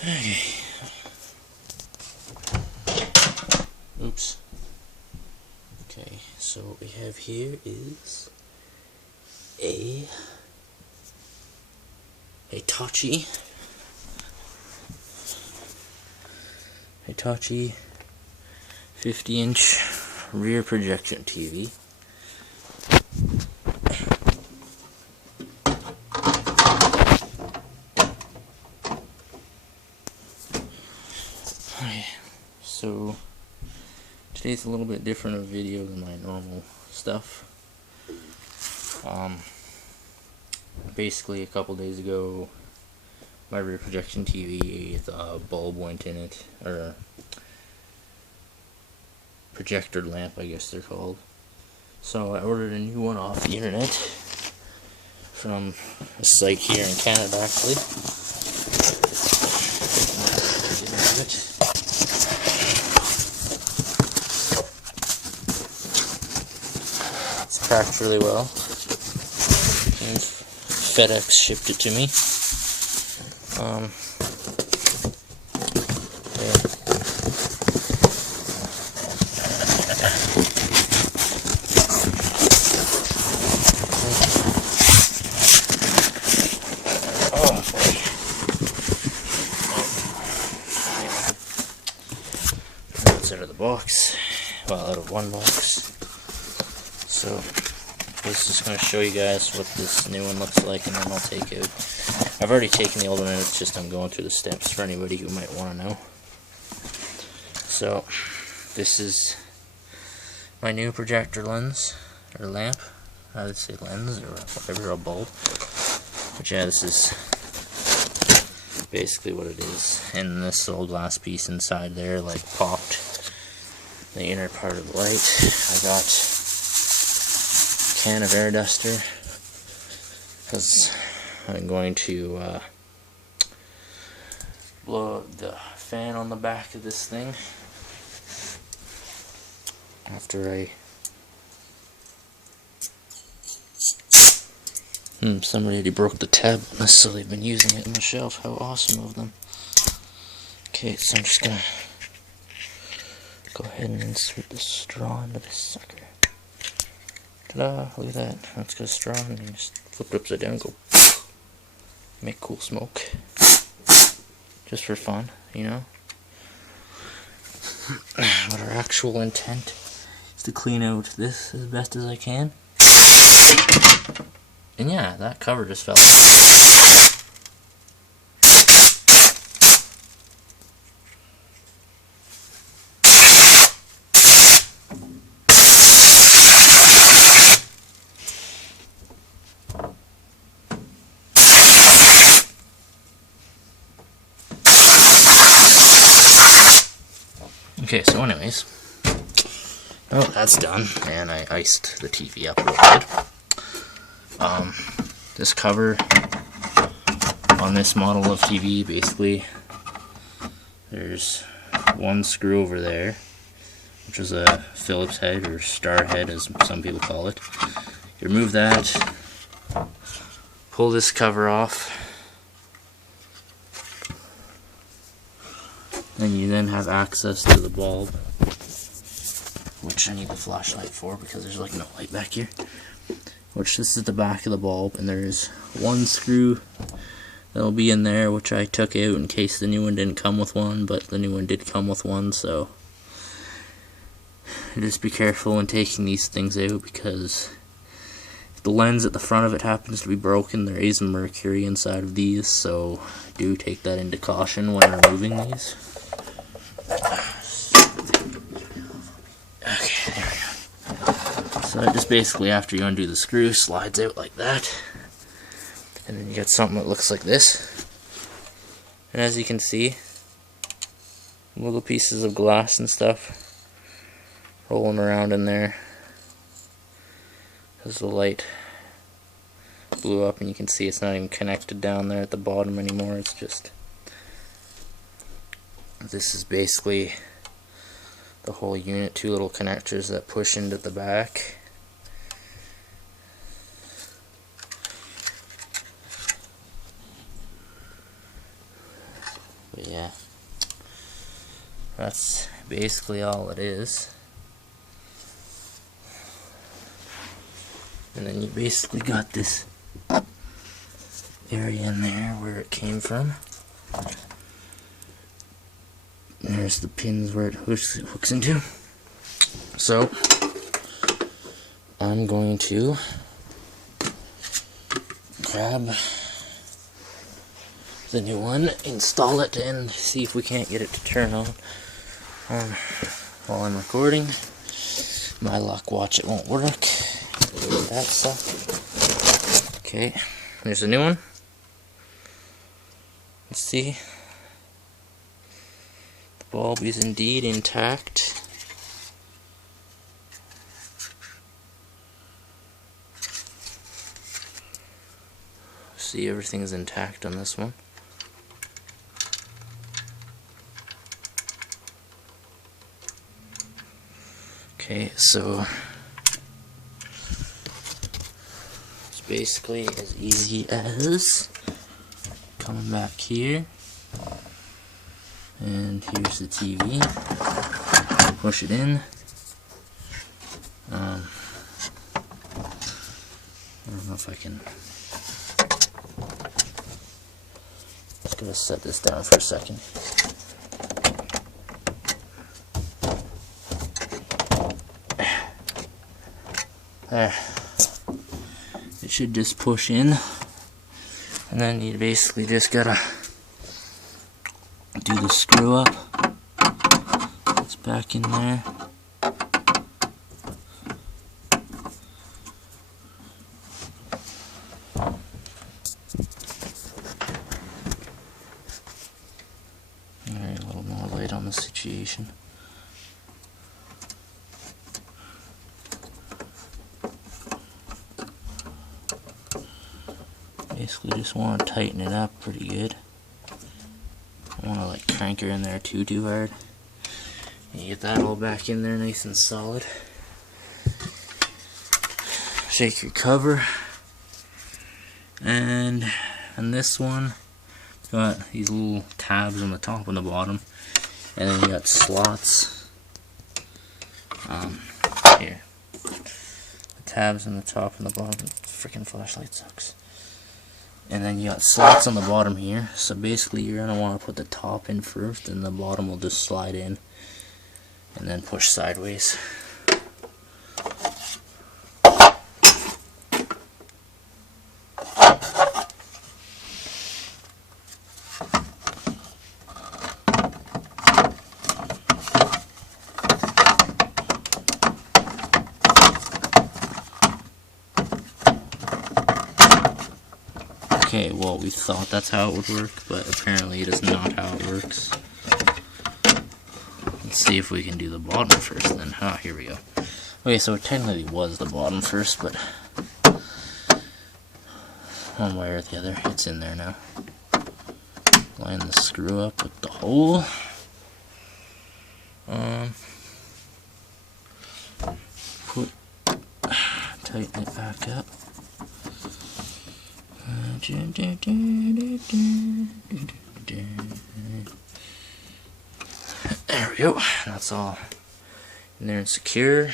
Okay. Oops. Okay, so what we have here is a Hitachi 50-inch rear projection TV. Okay, so today's a little bit different of a video than my normal stuff. Basically, a couple days ago, my rear projection TV, the bulb went in it, or projector lamp, I guess they're called. So I ordered a new one off the internet from a site here in Canada, actually. It's packed really well. And FedEx shipped it to me. Yeah. It's out of the box. Well, out of one box. So I was just going to show you guys what this new one looks like, and then I'll take out. I've already taken the old one out, it's just I'm going through the steps for anybody who might want to know. So this is my new projector lens, or lamp. I would say lens, or whatever, a bulb. But yeah, this is basically what it is. And this little glass piece inside there, like, popped the inner part of the light. I got a can of air duster, because I'm going to blow the fan on the back of this thing after I somebody already broke the tab, so they've been using it on the shelf. How awesome of them. Okay, so I'm just gonna go ahead and insert the straw into this sucker. Ta-da, look at that. That's got a straw, and you just flip it upside down and go make cool smoke. Just for fun, you know? But our actual intent is to clean out this as best as I can. And yeah, that cover just fell off. Okay, so anyways, oh, that's done, and I iced the TV up a little bit. This cover on this model of TV, basically, there's one screw over there, which is a Phillips head, or star head as some people call it. You remove that, pull this cover off, and you then have access to the bulb, which I need the flashlight for because there's like no light back here. Which this is the back of the bulb, and there's one screw that'll be in there, which I took out in case the new one didn't come with one, but the new one did come with one, so just be careful when taking these things out, because if the lens at the front of it happens to be broken, there is mercury inside of these, so do take that into caution when removing these. Okay, there we go. So it just basically, after you undo the screw, slides out like that, and then you get something that looks like this. And as you can see, little pieces of glass and stuff rolling around in there because the light blew up, and you can see it's not even connected down there at the bottom anymore. It's just, this is basically the whole unit, two little connectors that push into the back. But yeah, that's basically all it is. And then you basically got this area in there where it came from. And there's the pins where it hooks into. So I'm going to grab the new one, install it, and see if we can't get it to turn on while I'm recording. My luck, watch, it won't work. That sucked. Okay, there's a new one. Let's see. The bulb is indeed intact. See, everything's intact on this one. Okay, so it's basically as easy as coming back here, and here's the TV. Push it in. I don't know if I can. Just gonna set this down for a second. There. It should just push in, and then you basically just gotta do the screw up. It's back in there. Alright, a little more light on the situation. Basically just want to tighten it up pretty good. I want to like crank her in there too hard. And get that all back in there nice and solid. Shake your cover. And this one got these little tabs on the top and the bottom. And then you got slots. Here. The tabs on the top and the bottom. Freaking flashlight sucks. And then you got slots on the bottom here, so basically you're going to want to put the top in first, and the bottom will just slide in, and then push sideways. Okay, well, we thought that's how it would work, but apparently it is not how it works. Let's see if we can do the bottom first then. Ah, here we go. Okay, so it technically was the bottom first, but one way or the other, it's in there now. Line the screw up with the hole. Tighten it back up. There we go. That's all in there and secure.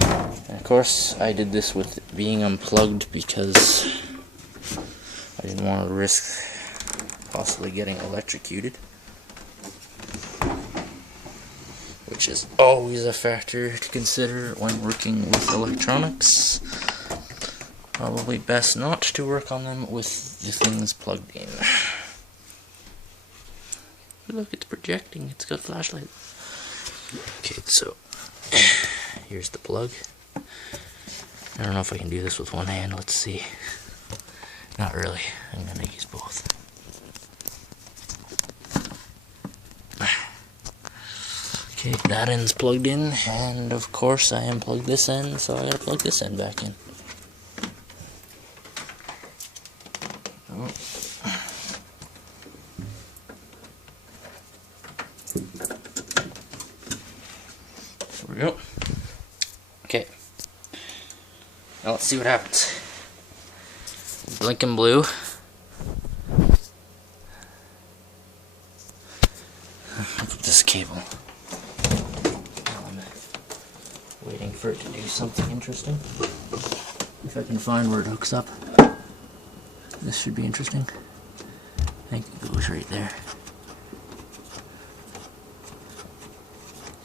And of course, I did this with it being unplugged because I didn't want to risk possibly getting electrocuted, which is always a factor to consider when working with electronics. Probably best not to work on them with the things plugged in. Look, it's projecting. It's got flashlight. Okay, so here's the plug. I don't know if I can do this with one hand. Let's see. Not really. I'm gonna use both. Okay, that end's plugged in, and of course I unplugged this end, so I gotta plug this end back in. There we go. Okay. Now let's see what happens. Blinking blue. Look at this cable. I'm waiting for it to do something interesting. If I can find where it hooks up. This should be interesting. I think it goes right there.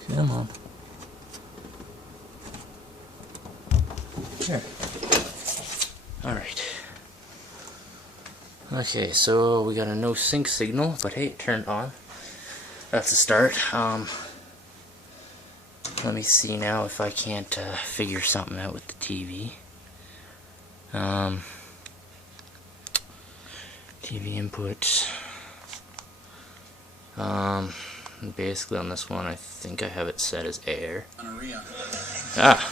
Come on. There. Alright. Okay, so we got a no sync signal, but hey, it turned on. That's a start. Let me see now if I can't figure something out with the TV. TV inputs. Basically on this one, I think I have it set as air. Ah.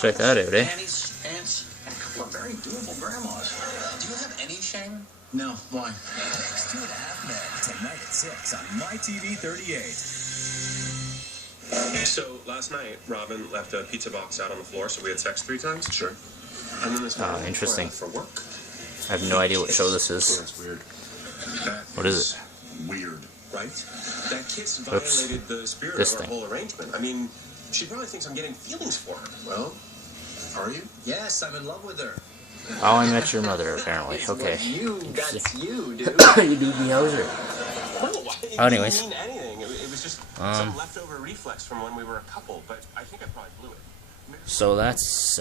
Check that out, eh? Very doable grandmas. Do you have any shame? No. Why? Next 2.5 Men tonight at 6 on MyTV 38. So last night, Robin left a pizza box out on the floor, so we had sex 3 times. Sure. And then this morning, interesting. For work. I have no idea what show this is. That's weird. What is it? Weird, right? That kiss violated the spirit of our whole arrangement. I mean, she probably thinks I'm getting feelings for her. Well, are you? Yes, I'm in love with her. How I Met Your Mother, apparently. Okay. That's you, dude. You do me houser. Anyways. Didn't mean anything. It was just some leftover reflex from when we were a couple, but I think I probably blew it. So that's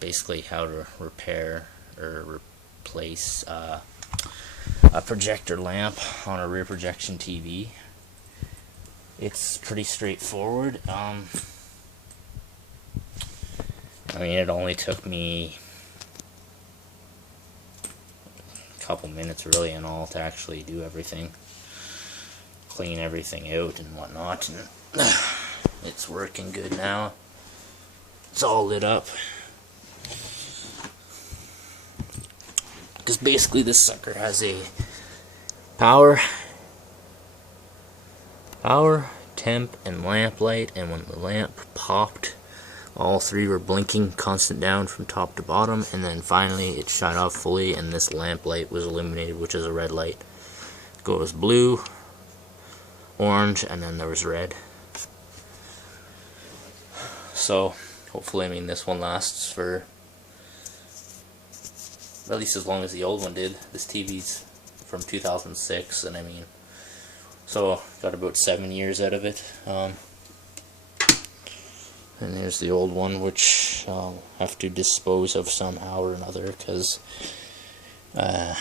basically how to repair or replace a projector lamp on a rear projection TV. It's pretty straightforward. I mean, it only took me a couple minutes really in all to actually do everything, clean everything out and whatnot, and it's working good now. It's all lit up. Because basically this sucker has a power, temp, and lamp light, and when the lamp popped, all 3 were blinking constant down from top to bottom, and then finally it shut off fully and this lamp light was illuminated, which is a red light. It goes blue, orange, and then there was red. So hopefully, I mean, this one lasts for at least as long as the old one did. This TV's from 2006, and I mean, so got about 7 years out of it. And there's the old one, which I'll have to dispose of somehow or another, because, well,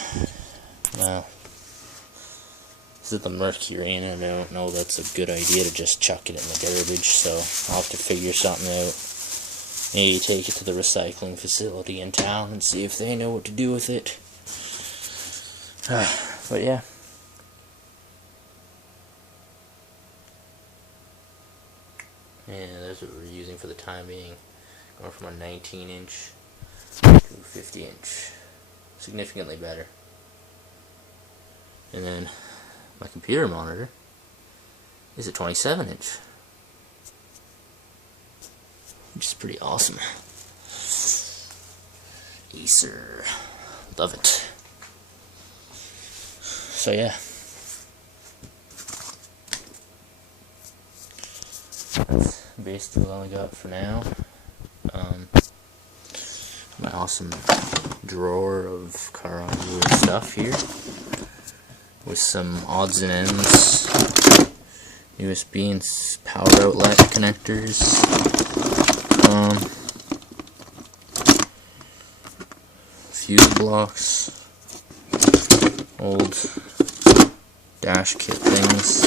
this is the Mercury, and I don't know that's a good idea to just chuck it in the garbage, so I'll have to figure something out. Maybe take it to the recycling facility in town and see if they know what to do with it. But yeah. Yeah, that's what we're using for the time being. Going from a 19-inch to a 50-inch. Significantly better. And then my computer monitor is a 27-inch. Which is pretty awesome. Acer. Love it. So yeah. That's basically all I got for now. My awesome drawer of car audio stuff here. With some odds and ends. USB and power outlet connectors. Fuse blocks, old dash kit things,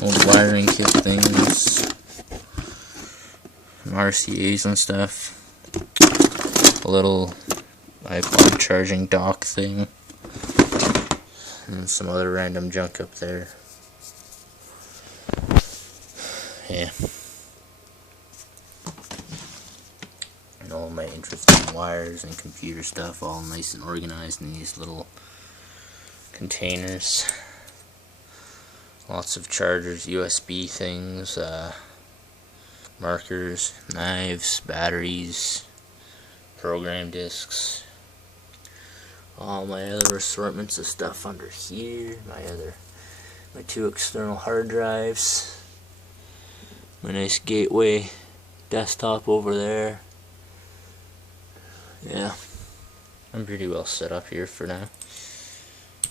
old wiring kit things, RCAs and stuff, a little iPod charging dock thing, and some other random junk up there. Yeah. And all my interesting wires and computer stuff all nice and organized in these little containers. Lots of chargers, USB things, markers, knives, batteries, program discs. All my other assortments of stuff under here. My other my 2 external hard drives, my nice gateway desktop over there. Yeah, I'm pretty well set up here for now.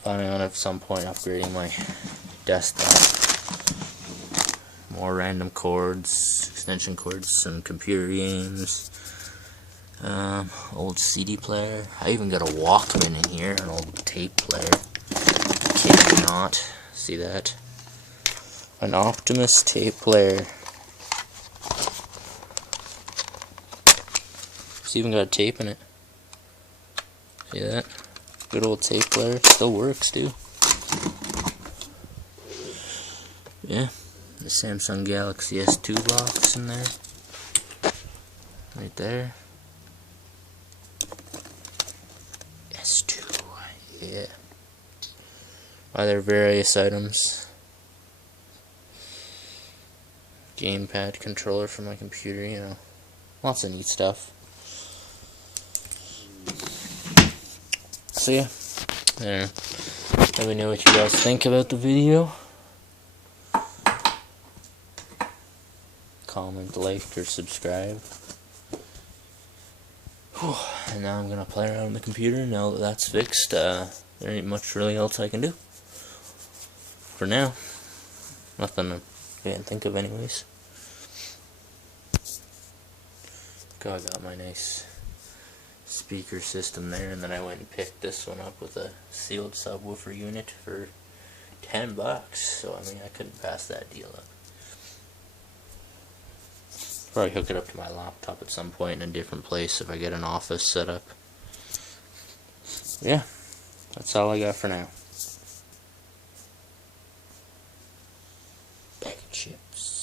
Planning on at some point upgrading my desktop. More random cords, extension cords, some computer games, old CD player. I even got a Walkman in here, an old tape player. Kid not. See that? An Optimus tape player. It's even got a tape in it. See that? Good old tape player. Still works, too. Yeah. The Samsung Galaxy S2 box in there. Right there. S2. Yeah. Other various items. Gamepad controller for my computer, you know. Lots of neat stuff. So yeah. I don't know. Let me know what you guys think about the video. Comment, like, or subscribe. Whew. And now I'm gonna play around on the computer. Now that that's fixed, there ain't much really else I can do. For now. Nothing I can't think of anyways. I got my nice speaker system there, and then I went and picked this one up with a sealed subwoofer unit for $10. So I mean, I couldn't pass that deal up. Probably hook it up to my laptop at some point in a different place if I get an office set up. Yeah, that's all I got for now. Bag of chips.